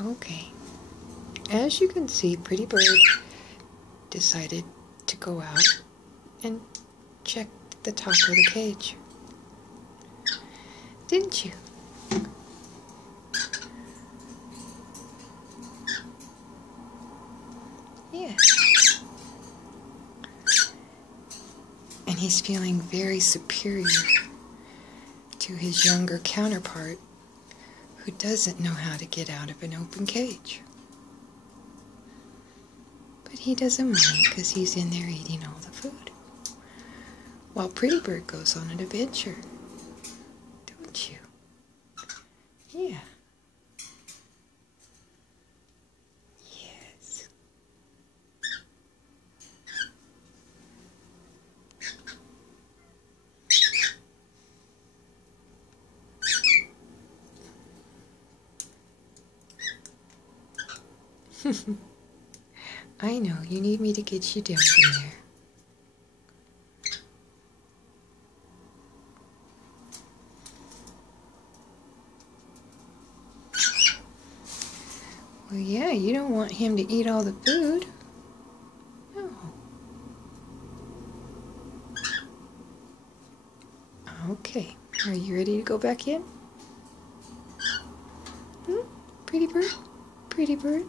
Okay. As you can see, Pretty Bird decided to go out and check the top of the cage. Didn't you? Yeah. And he's feeling very superior to his younger counterpart who doesn't know how to get out of an open cage. But he doesn't mind because he's in there eating all the food. While Pretty Bird goes on an adventure. Don't you? Yeah. Yes. I know, you need me to get you down from there. Well, yeah, you don't want him to eat all the food. No. Okay, are you ready to go back in? Pretty Bird? Pretty Bird?